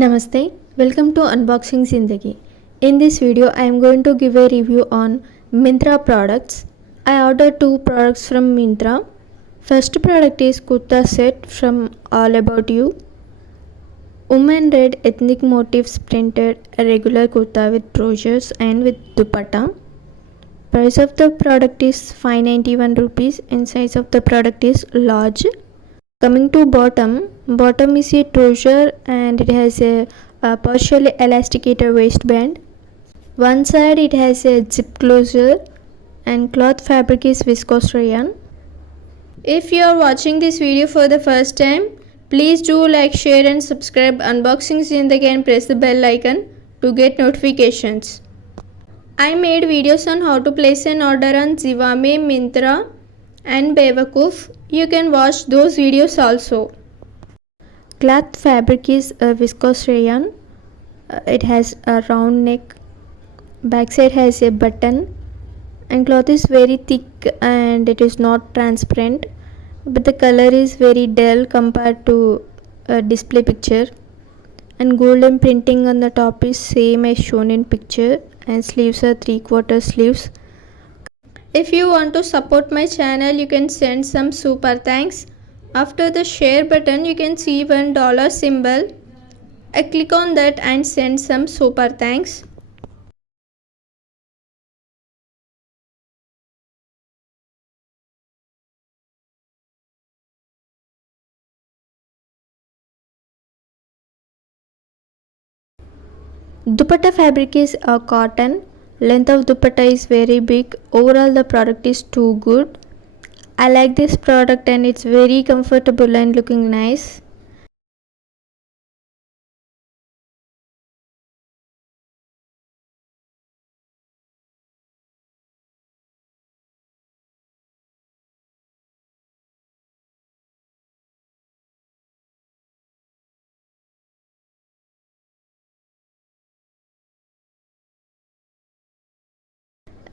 Namaste, welcome to Unboxing Zindagi. In this video, I am going to give a review on Myntra products. I ordered two products from Myntra. First product is Kurta set from All About You. Women red ethnic motifs printed a regular kurta with brochures and with dupatta. Price of the product is 591 rupees and size of the product is large. Coming to bottom is a trouser and it has a partially elasticated waistband. One side it has a zip closure and cloth fabric is viscose rayon. If you are watching this video for the first time, please do like, share and subscribe Unboxing Zindagi and press the bell icon to get notifications. I made videos on how to place an order on Zivame, Myntra and Bewakoof. You can watch those videos also. Cloth fabric is a viscose rayon. It has a round neck. Backside has a button and cloth is very thick and it is not transparent, but the color is very dull compared to a display picture, and golden printing on the top is same as shown in picture, and sleeves are 3/4 sleeves. If you want to support my channel, you can send some super thanks. After the share button, you can see $1 symbol. I click on that and send some super thanks. Dupatta fabric is a cotton. Length of dupatta is very big. Overall the product is too good. I like this product and it's very comfortable and looking nice.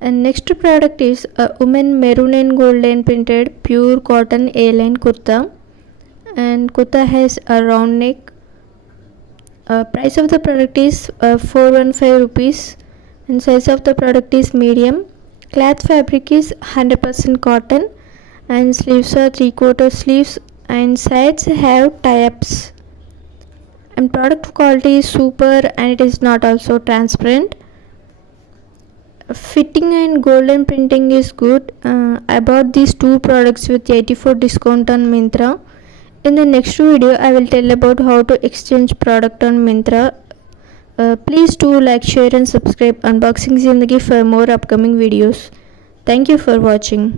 And next product is a women maroon and golden printed pure cotton A-line kurta, and kurta has a round neck. Price of the product is 415 rupees and size of the product is medium. Cloth fabric is 100% cotton and sleeves are 3/4 sleeves and sides have tie-ups, and product quality is super and it is not also transparent. Fitting and golden printing is good. I bought these two products with 84 discount on Myntra. In the next video, I will tell about how to exchange product on Myntra. Please do like, share and subscribe Unboxing Zindagi for more upcoming videos. Thank you for watching.